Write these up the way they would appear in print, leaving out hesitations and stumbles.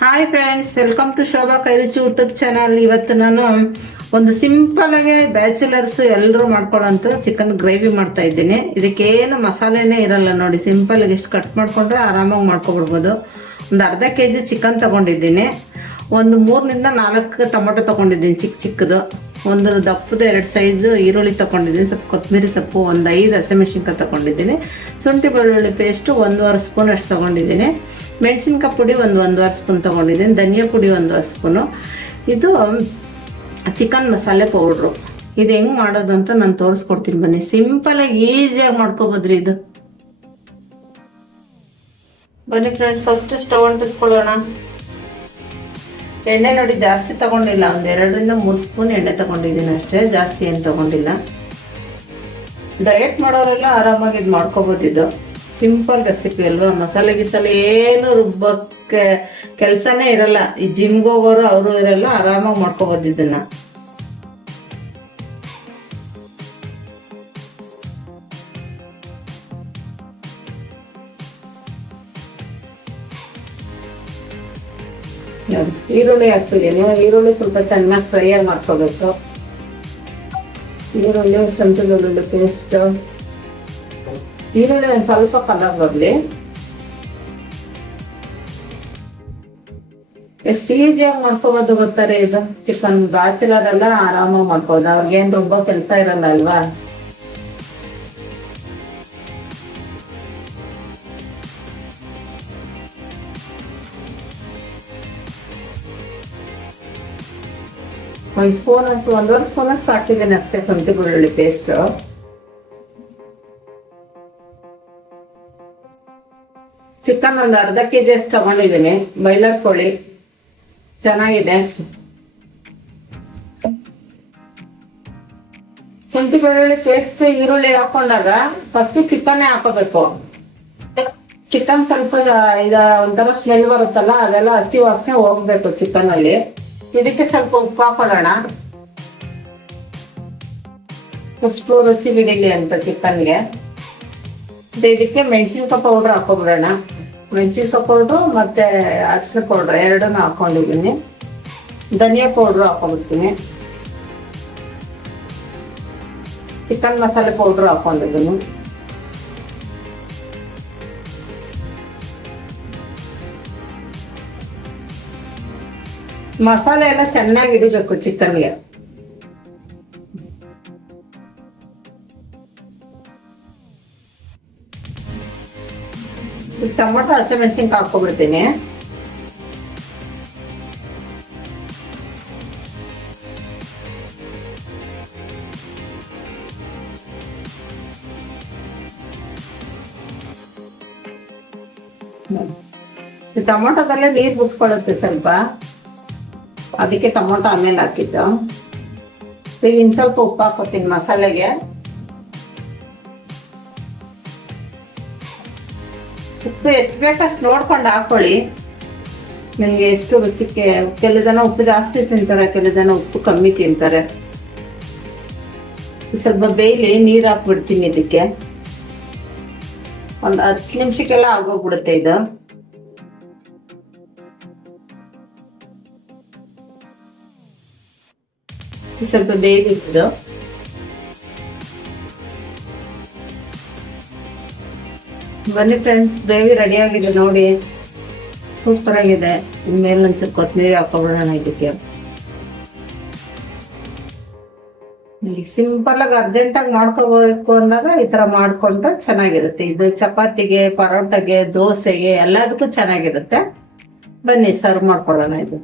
Hi friends, welcome to Shobha Kairuchi YouTube channel. ಇವತ್ತು ನಾನು ಒಂದು ಸಿಂಪಲ್ ಆಗಿ ಬ್ಯಾಚುಲರ್ಸ್ ಎಲ್ಲರೂ ಮಾಡ್ಕೊಳ್ಳೋಂಥ ಚಿಕನ್ ಗ್ರೇವಿ ಮಾಡ್ತಾ ಇದ್ದೀನಿ. ಇದಕ್ಕೇನು ಮಸಾಲೆನೇ ಇರಲ್ಲ ನೋಡಿ, ಸಿಂಪಲ್ ಆಗಿ ಎಷ್ಟು ಕಟ್ ಮಾಡಿಕೊಂಡ್ರೆ ಆರಾಮಾಗಿ ಮಾಡ್ಕೊಬಿಡ್ಬೋದು. ಒಂದು ಅರ್ಧ ಕೆಜಿ ಚಿಕನ್ ತೊಗೊಂಡಿದ್ದೀನಿ. ಒಂದು 3-4 ಟೊಮೊಟೊ ತೊಗೊಂಡಿದ್ದೀನಿ ಚಿಕ್ಕ ಚಿಕ್ಕದು. ಒಂದು ದಪ್ಪದು 2 ಸೈಜು ಈರುಳ್ಳಿ ತೊಗೊಂಡಿದ್ದೀನಿ. ಸ್ವಲ್ಪ ಕೊತ್ತಂಬರಿ ಸೊಪ್ಪು, ಒಂದು 5 ಹಸಿಮೆಣ್ಸಿನ್ಕಾಯಿ ತೊಗೊಂಡಿದ್ದೀನಿ. ಶುಂಠಿ ಬೆಳ್ಳುಳ್ಳಿ ಪೇಸ್ಟು 1.5 ಸ್ಪೂನ್ ಅಷ್ಟು ತೊಗೊಂಡಿದ್ದೀನಿ. ಮೆಣಸಿನ್ಕಾಯಿ ಪುಡಿ 1.5 ಸ್ಪೂನ್ ತೊಗೊಂಡಿದ್ದೀನಿ. ಧನಿಯಾ ಪುಡಿ 1 ಸ್ಪೂನು. ಇದು ಚಿಕನ್ ಮಸಾಲೆ ಪೌಡ್ರು. ಇದು ಹೆಂಗೆ ಮಾಡೋದು ಅಂತ ನಾನು ತೋರಿಸ್ಕೊಡ್ತೀನಿ ಬನ್ನಿ. ಸಿಂಪಲಾಗಿ ಈಸಿಯಾಗಿ ಮಾಡ್ಕೊಬೋದ್ರಿ ಇದು. ಬನ್ನಿ ಫ್ರೆಂಡ್ಸ್, ಫಸ್ಟ್ ಸ್ಟವ್ ಅಂಟಿಸ್ಕೊಳ್ಳೋಣ. ಎಣ್ಣೆ ನೋಡಿ ಜಾಸ್ತಿ ತೊಗೊಂಡಿಲ್ಲ, ಒಂದು 2-3 ಸ್ಪೂನ್ ಎಣ್ಣೆ ತೊಗೊಂಡಿದ್ದೀನಿ ಅಷ್ಟೇ, ಜಾಸ್ತಿ ಏನು ತೊಗೊಂಡಿಲ್ಲ. ಡಯಟ್ ಮಾಡೋರೆಲ್ಲ ಆರಾಮಾಗಿ ಇದು ಮಾಡ್ಕೊಬೋದು. ಇದು ಸಿಂಪಲ್ ರೆಸಿಪಿ ಅಲ್ವಾ, ಮಸಾಲೆ ಗಿಸಾಲೆ ಏನು ರುಬ್ಬಕ್ಕೆ ಕೆಲಸನೇ ಇರಲ್ಲ. ಈ ಜಿಮ್ಗೆ ಹೋಗೋರು ಅವರು ಇರಲ್ಲ, ಆರಾಮಾಗಿ ಮಾಡ್ಕೊಬೋದು ಇದನ್ನು. ಈರುಳ್ಳಿ ಹಾಕ್ತಿದ್ದೀನಿ. ಈರುಳ್ಳಿ ಸ್ವಲ್ಪ ಚೆನ್ನಾಗಿ ಫ್ರೈಯಾಗಿ ಮಾಡ್ಕೋಬೇಕು. ಈರುಳ್ಳಿ, ಶುಂಠಿ ಬೆಳ್ಳುಳ್ಳಿ ಪೇಸ್ಟ್, ಈರುಳ್ಳಿ ಒಂದು ಸ್ವಲ್ಪ ಕಲರ್ ಬರಲಿ. ಎಷ್ಟು ಈಸಿಯಾಗಿ ಮಾಡ್ಕೋಬೋದು ಗೊತ್ತಾರೆ ಇದು. ಚಿಕನ್ ಬ್ಯಾಚುಲರ್ ಎಲ್ಲ ಆರಾಮಾಗಿ ಮಾಡ್ಕೋಬೋದು, ಅವ್ರಿಗೇನು ತುಂಬ ಕೆಲಸ ಇರಲ್ಲ ಅಲ್ವಾ. ಒಂದು ಸ್ಪೂನ್ ಅಷ್ಟು, 1.5 ಸ್ಪೂನ್ ಅಷ್ಟು ಹಾಕಿದ್ದೀನಿ ಅಷ್ಟೇ ಶುಂಠಿ ಬೆಳ್ಳುಳ್ಳಿ ಪೇಸ್ಟ್. ಚಿಕನ್ ಒಂದು ಅರ್ಧ ಕೆಜಿ ಅಷ್ಟು ತಗೊಂಡಿದ್ದೀನಿ. ಬಾಯ್ಲರ್ ಕೋಳಿ ಚೆನ್ನಾಗಿದೆ. ಶುಂಠಿ ಬೆಳ್ಳುಳ್ಳಿ ಪೇಸ್ಟ್ ಈರುಳ್ಳಿ ಹಾಕೊಂಡಾಗ ಫಸ್ಟ್ ಚಿಕನ್ನೇ ಹಾಕೋಬೇಕು. ಚಿಕನ್ ಸ್ವಲ್ಪ ಒಂಥರ ಸ್ಮೆಲ್ ಬರುತ್ತಲ್ಲ, ಅದೆಲ್ಲ ಹಸಿ ವಾಸನೆ ಹೋಗ್ಬೇಕು ಚಿಕನ್ ಅಲ್ಲಿ. ಇದಕ್ಕೆ ಸ್ವಲ್ಪ ಉಪ್ಪು ಹಾಕೊಳ್ಳೋಣ, ಅಷ್ಟು ರುಚಿ ಬಿಡಿಲಿ ಅಂತ ಚಿಕನ್ಗೆ. ಇದಕ್ಕೆ ಮೆಣಸಿನ್ಕಾಯಿ ಪೌಡ್ರ್ ಹಾಕೊಬಿಡೋಣ. ಮೆಣಸಿನ್ಕಾಯಿ ಪೌಡ್ರು ಮತ್ತೆ ಅರಿಶಿನ ಪೌಡ್ರ್ ಎರಡನ್ನೂ ಹಾಕೊಂಡಿದ್ದೀನಿ. ಧನಿಯಾ ಪೌಡ್ರು ಹಾಕೊಂಡ್ಬಿಡ್ತೀನಿ. ಚಿಕನ್ ಮಸಾಲೆ ಪೌಡ್ರು ಹಾಕೊಂಡಿದ್ದೀನಿ. ಮಸಾಲೆ ಎಲ್ಲ ಚೆನ್ನಾಗಿ ಹಿಡಿಬೇಕು ಚಿಕನ್ಗೆ. ಟೊಮೊಟೊ ಹಸಿಮೆಣಸಿನ್ಕಾಯಿ ಹಾಕೊಬಿಡ್ತೀನಿ. ಟೊಮೊಟೊದಲ್ಲೇ ನೀರು ಬಿಟ್ಕೊಳ್ಳುತ್ತೆ ಸ್ವಲ್ಪ, ಅದಕ್ಕೆ ಟೊಮೊಟೊ ಆಮೇಲೆ ಹಾಕಿದ್ದು. ಈಗ ಇನ್ನು ಸ್ವಲ್ಪ ಉಪ್ಪು ಹಾಕೋತೀನಿ ಮಸಾಲೆಗೆ. ಉಪ್ಪು ಎಷ್ಟು ಬೇಕಷ್ಟು ನೋಡ್ಕೊಂಡು ಹಾಕೊಳ್ಳಿ, ನಿಮಗೆ ಎಷ್ಟು ರುಚಿಗೆ. ಕೆಲವು ಜನ ಉಪ್ಪು ಜಾಸ್ತಿ ತಿಂತಾರೆ, ಕೆಲವು ಜನ ಉಪ್ಪು ಕಮ್ಮಿ ತಿಂತಾರೆ. ಸ್ವಲ್ಪ ಬೇಯ್ಲಿ, ನೀರು ಹಾಕ್ಬಿಡ್ತೀನಿ ಇದಕ್ಕೆ. ಒಂದು 10 ನಿಮಿಷಕ್ಕೆಲ್ಲ ಆಗೋಗ್ಬಿಡುತ್ತೆ ಇದು. ಸ್ವಲ್ಪ ಬೇಯ್ಬಿಟ್ಟು ಬನ್ನಿ ಫ್ರೆಂಡ್ಸ್, ಗ್ರೇವಿ ರೆಡಿ ಆಗಿದೆ ನೋಡಿ, ಸೂಪರ್ ಆಗಿದೆ. ಇನ್ಮೇಲೆ ಒಂಚೂರು ಕೊತ್ತಂಬರಿ ಹಾಕೊಬಿಡೋಣ ಇದಕ್ಕೆ. ಸಿಂಪಲ್ ಆಗಿ ಅರ್ಜೆಂಟಾಗಿ ಮಾಡ್ಕೋಬೇಕು ಅಂದಾಗ ಈ ಥರ ಮಾಡಿಕೊಂಡ್ರೆ ಚೆನ್ನಾಗಿರುತ್ತೆ. ಇದು ಚಪಾತಿಗೆ, ಪರೋಟಗೆ, ದೋಸೆಗೆ ಎಲ್ಲದಕ್ಕೂ ಚೆನ್ನಾಗಿರುತ್ತೆ. ಬನ್ನಿ ಸರ್ವ್ ಮಾಡ್ಕೊಳ್ಳೋಣ ಇದು.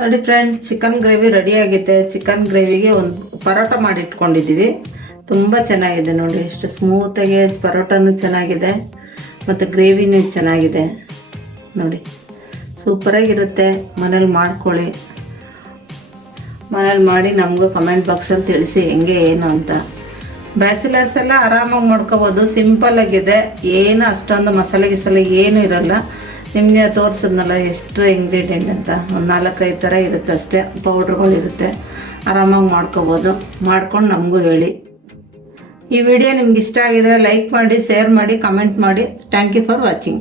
ನೋಡಿ ಫ್ರೆಂಡ್ಸ್, ಚಿಕನ್ ಗ್ರೇವಿ ರೆಡಿ ಆಗಿದೆ. ಚಿಕನ್ ಗ್ರೇವಿಗೆ ಒಂದು ಪರೋಟ ಮಾಡಿ ಇಟ್ಕೊಂಡಿದ್ದೀವಿ. ತುಂಬ ಚೆನ್ನಾಗಿದೆ ನೋಡಿ, ಎಷ್ಟು ಸ್ಮೂತಾಗಿ ಪರೋಟನೂ ಚೆನ್ನಾಗಿದೆ ಮತ್ತು ಗ್ರೇವಿನೂ ಚೆನ್ನಾಗಿದೆ ನೋಡಿ. ಸೂಪರಾಗಿರುತ್ತೆ. ಮನೇಲಿ ಮಾಡ್ಕೊಳ್ಳಿ. ಮನೇಲಿ ಮಾಡಿ ನಮಗೂ ಕಮೆಂಟ್ ಬಾಕ್ಸಲ್ಲಿ ತಿಳಿಸಿ ಹೆಂಗೆ ಏನು ಅಂತ. ಬ್ಯಾಚುಲರ್ಸ್ ಎಲ್ಲ ಆರಾಮಾಗಿ ಮಾಡ್ಕೋಬೋದು. ಸಿಂಪಲ್ ಆಗಿದೆ, ಏನು ಅಷ್ಟೊಂದು ಮಸಾಲೆ ಗಿಸಾಲೆ ಏನೂ ಇರಲ್ಲ. ನಿಮಗೆ ತೋರಿಸಿದ್ನಲ್ಲ ಎಷ್ಟು ಇಂಗ್ರೀಡಿಯೆಂಟ್ ಅಂತ. ಒಂದು 4-5 ಥರ ಇರುತ್ತೆ ಅಷ್ಟೇ, ಪೌಡ್ರುಗಳಿರುತ್ತೆ. ಆರಾಮಾಗಿ ಮಾಡ್ಕೋಬೋದು. ಮಾಡ್ಕೊಂಡು ನಮಗೂ ಹೇಳಿ. ಈ ವಿಡಿಯೋ ನಿಮ್ಗೆ ಇಷ್ಟ ಆಗಿದರೆ ಲೈಕ್ ಮಾಡಿ, ಶೇರ್ ಮಾಡಿ, ಕಮೆಂಟ್ ಮಾಡಿ. Thank you for watching.